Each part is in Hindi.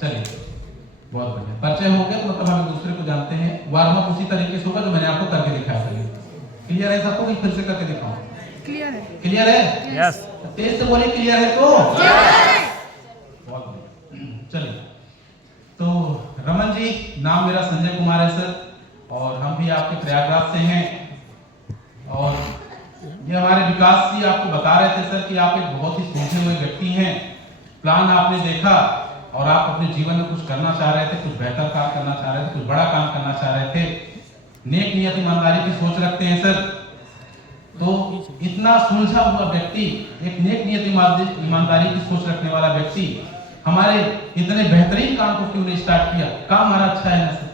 चलिए, बहुत बढ़िया। परिचय हो गया तो मतलब हम एक दूसरे को जानते हैं। वार्म अप उसी तरीके से होगा जो मैंने आपको करके दिखाया था। क्लियर है सबको? फिर से करके दिखाऊं? क्लियर है। क्लियर है? यस। तेज से बोलिए, क्लियर है तो? बहुत बढ़िया। चलिए, तो रमन जी, नाम मेरा संजय कुमार है सर, और हम भी आपके प्रयागराज से हैं। और ये हमारे विकास जी आपको बता रहे थे सर कि आप एक बहुत ही सूझे हुए व्यक्ति हैं। प्लान आपने देखा और आप अपने जीवन में कुछ करना चाह रहे थे, कुछ बेहतर काम करना चाह रहे थे, कुछ बड़ा काम करना चाह रहे थे। नेक नियत ईमानदारी की सोच रखते हैं सर। तो इतना सुलझा हुआ व्यक्ति, एक नेक नियत ईमानदारी की सोच रखने वाला व्यक्ति हमारे इतने बेहतरीन काम को क्यों नहीं स्टार्ट किया? काम हमारा अच्छा है ना सर?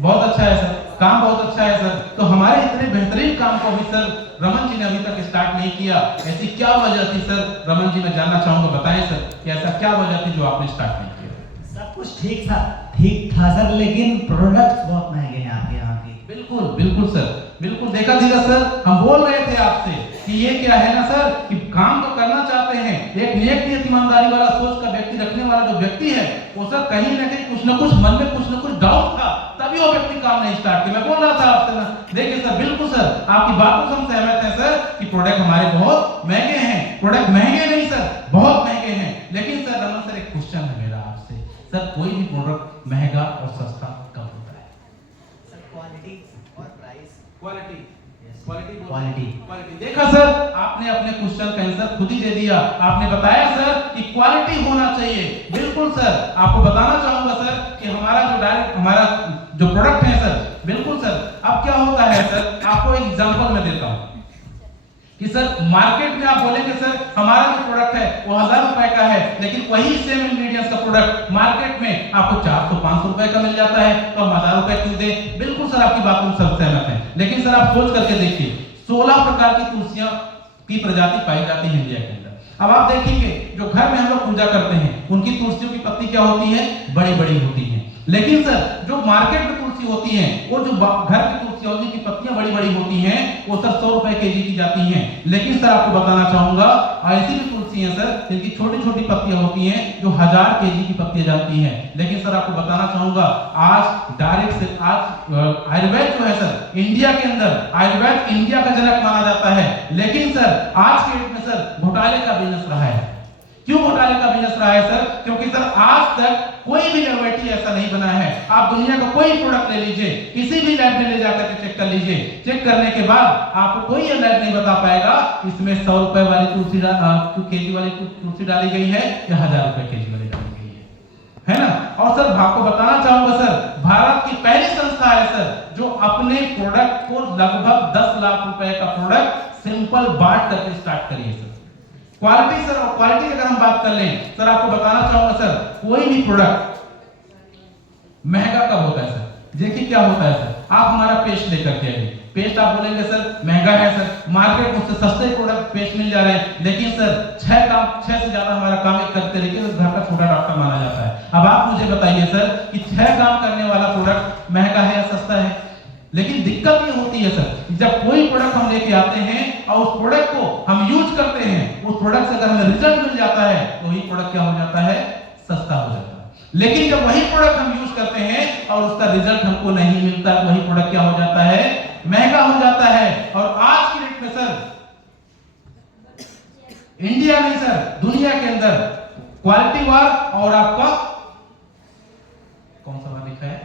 बहुत अच्छा है सर, काम बहुत अच्छा है सर। तो हमारे इतने बेहतरीन काम को भी सर रमन जी ने अभी तक स्टार्ट नहीं किया। ऐसी क्या वजह थी सर? रमन जी मैं जानना चाहूंगा, बताएं सर कि ऐसा क्या वजह थी जो आपने स्टार्ट नहीं किया? सब कुछ ठीक था सर, लेकिन प्रोडक्ट्स बहुत महंगे हैं आपके यहाँ के। बिल्कुल बिल्कुल सर, बिल्कुल देखा धीरज सर, हम बोल रहे थे आपसे कि ये क्या है ना सर कि काम तो करना चाहते हैं, एक नेक नियत ईमानदारी वाला सोच का व्यक्ति रखने वाला जो व्यक्ति है वो सर कहीं ना कहीं कुछ ना कुछ मन में कुछ ना कुछ डाउट था, तभी वो व्यक्ति काम नहीं स्टार्ट किया। मैं बोल रहा था आपसे ना, देखिए सर, बिल्कुल सर आपकी बातों से हम सहमत हैं सर कि प्रोडक्ट हमारे बहुत महंगे हैं। प्रोडक्ट महंगे नहीं सर, बहुत महंगे हैं। लेकिन सर रमन सर, एक क्वेश्चन है मेरा आपसे, सर कोई भी प्रोडक्ट महंगा और सस्ता कब होता है? सर क्वालिटी और प्राइस। Quality quality. देखा सर, आपने अपने क्वेश्चन का आंसर खुद ही दे दिया। आपने बताया सर कि क्वालिटी होना चाहिए। बिल्कुल सर, आपको बताना चाहूंगा सर कि हमारा जो प्रोडक्ट है सर, बिल्कुल सर, अब क्या होता है सर, आपको एक एग्जांपल मैं देता हूं कि सर मार्केट में आप बोलेंगे सर हमारा जो प्रोडक्ट है वो 1000 रुपए का है, लेकिन वही सेम इंग्रेडिएंट्स का प्रोडक्ट मार्केट में आपको 400-500 रुपए का मिल जाता है, तो हम 1000 रुपए क्यों दें? बिल्कुल सर, आपकी बातों में सब सहमत हैं। लेकिन सर आप सोच करके देखिए, 16 प्रकार की तुलसियां की प्रजाति पाई जाती है इंडिया के अंदर। अब आप देखेंगे जो घर में हम लोग पूजा करते हैं उनकी तुलसियों की पत्ती क्या होती है? बड़ी बड़ी होती है। लेकिन सर जो मार्केट में तुलसी होती है, वो जो घर की तुलसी होती है की पत्तियां बड़ी बड़ी होती हैं, वो सर 100 रुपए केजी की जाती हैं। लेकिन सर आपको बताना चाहूंगा, ऐसी भी तुलसी है सर जिनकी छोटी छोटी पत्तियां होती हैं जो 1000 केजी की पत्तियां जाती हैं। लेकिन सर आपको बताना चाहूंगा, आज डायरेक्ट से आज आयुर्वेद जो है सर इंडिया के अंदर, आयुर्वेद इंडिया का जनक माना जाता है। लेकिन सर आज के डेट में सर घोटाले का बिजनेस रहा है। क्यों घोटाले का बिजनेस रहा है सर? क्योंकि सर आज तक कोई भी लैबोरेटरी ऐसा नहीं बना है। आप दुनिया का कोई प्रोडक्ट ले लीजिए, किसी भी लैब में ले जाकर के चेक कर लीजिए, चेक करने के बाद आपको कोई ये लैब नहीं बता पाएगा इसमें 100 रुपए वाली तुलसी केजी वाली तुलसी डाली गई है या 1000 रुपए केजी वाली डाली गई है ना? और सर आपको बताना चाहूंगा सर, भारत की पहली संस्था है सर जो अपने प्रोडक्ट को लगभग 10 लाख रुपए का प्रोडक्ट सिंपल बांट करके स्टार्ट करी है सर। क्वालिटी सर, और क्वालिटी अगर हम बात कर लें सर, आपको बताना चाहूंगा सर, कोई भी प्रोडक्ट महंगा कब होता है सर? देखिए क्या होता है सर, आप हमारा पेस्ट लेकर के आइए, पेस्ट आप बोलेंगे सर महंगा है सर, मार्केट में उससे सस्ते प्रोडक्ट पेस्ट मिल जा रहे हैं। लेकिन सर 6 से ज्यादा हमारा काम एक करते तरीके से घर का छोटा डॉक्टर माना जाता है। अब आप मुझे बताइए सर कि 6 काम करने वाला प्रोडक्ट महंगा है या सस्ता है? लेकिन दिक्कत ये होती है सर, जब कोई प्रोडक्ट हम लेके आते हैं और उस प्रोडक्ट को हम यूज करते हैं, उस प्रोडक्ट से अगर हमें रिजल्ट मिल जाता है तो वही प्रोडक्ट क्या हो जाता है? सस्ता हो जाता है। लेकिन जब वही प्रोडक्ट हम यूज करते हैं और उसका रिजल्ट हमको नहीं मिलता तो वही प्रोडक्ट क्या हो जाता है? महंगा हो जाता है। और आज की डेट में सर इंडिया नहीं सर दुनिया के अंदर क्वालिटी वार और आपका कौन सा वार लिखा है?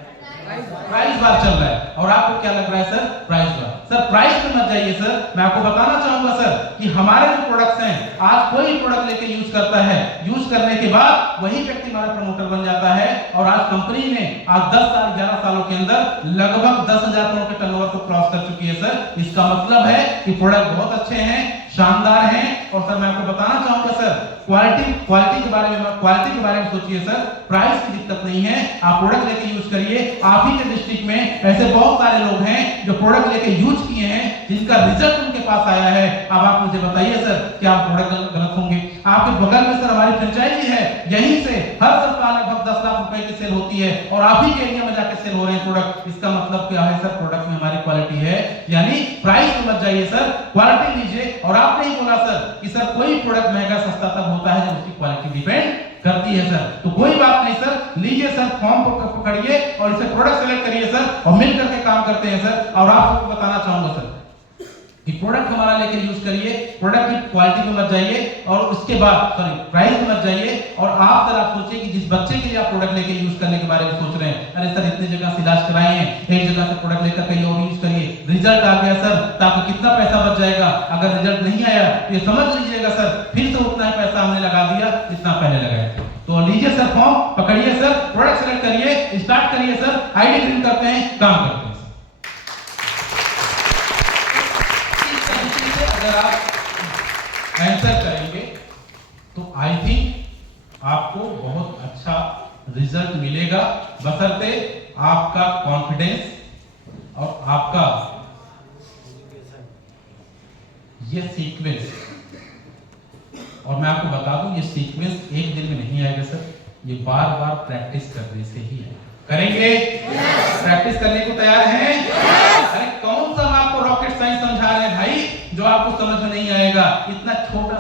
प्राइस वार चल रहा है। और आपको क्या लग रहा है सर? प्राइस वार। सर प्राइस पे मत जाइए सर, मैं आपको बताना चाहूंगा सर कि हमारे जो प्रोडक्ट्स हैं, आज कोई प्रोडक्ट लेके यूज करता है, यूज करने के बाद वही व्यक्ति हमारा प्रमोटर बन जाता है। और आज कंपनी ने आज 10 साल 11 सालों के अंदर लगभग 10,000 करोड़ के टर्नओवर को क्रॉस कर चुकी है सर। इसका मतलब है कि प्रोडक्ट बहुत अच्छे हैं, शानदार हैं। और सर मैं आपको बताना चाहूंगा सर, क्वालिटी के बारे में सोचिए सर, प्राइस की दिक्कत नहीं है, आप प्रोडक्ट लेके यूज करिए। आप ही के डिस्ट्रिक्ट में ऐसे बहुत सारे लोग हैं जो प्रोडक्ट लेके यूज किए हैं, जिनका रिजल्ट उनके पास आया है। अब आप मुझे बताइए सर क्या प्रोडक्ट गलत होंगे? आपके बगल में सर हमारी फ्रेंचाइजी है, यहीं से हर सप्ताह लगभग 10 लाख रुपए की सेल होती है और आप ही के एरिया में जाके सेल हो रहे हैं प्रोडक्ट। इसका मतलब क्या है सर? प्रोडक्ट में हमारी क्वालिटी है। यानी प्राइस में मत जाइए सर, क्वालिटी लीजिए। और आपने ही बोला सर कि सर कोई प्रोडक्ट महंगा सस्ता तब होता है जब उसकी क्वालिटी डिपेंड करती है सर। तो कोई बात नहीं सर, लीजिए सर फॉर्म पकड़िए और इसे प्रोडक्ट सेलेक्ट करिए सर, और मिल करके काम करते हैं सर। और आप सबको बताना चाहूंगा सर कि प्रोडक्ट हमारा लेके यूज करिए, प्रोडक्ट की क्वालिटी पे मत जाइए, और उसके बाद प्राइस पे मत जाइए। और आप सर आप सोचिए कि जिस बच्चे के लिए आप प्रोडक्ट लेके यूज करने के बारे में सोच रहे हैं, अरे सर इतनी जगह से इलाज कराए हैं, एक जगह से प्रोडक्ट लेकर कहीं और यूज करिए, रिजल्ट आ गया सर तो आपको कितना पैसा बच जाएगा। अगर रिजल्ट नहीं आया तो ये समझ लीजिएगा सर फिर से उतना ही पैसा हमने लगा दिया जितना पहले लगाया था। तो लीजिए सर फॉर्म पकड़िए सर, प्रोडक्ट सेलेक्ट करिए, स्टार्ट करिए सर, आईडी प्रिंट करते हैं, काम करते हैं। अगर आप आंसर करेंगे तो आई थिंक आपको बहुत अच्छा रिजल्ट मिलेगा, बशर्ते आपका कॉन्फिडेंस और आपका ये सीक्वेंस। और मैं आपको बता दूं ये सीक्वेंस एक दिन में नहीं आएगा सर, ये बार बार प्रैक्टिस करने से ही है। करेंगे? प्रैक्टिस करने को तैयार हैं? अरे कौन सा हम आपको रॉकेट साइंस समझा रहे हैं भाई जो आपको समझ में नहीं आएगा। इतना छोटा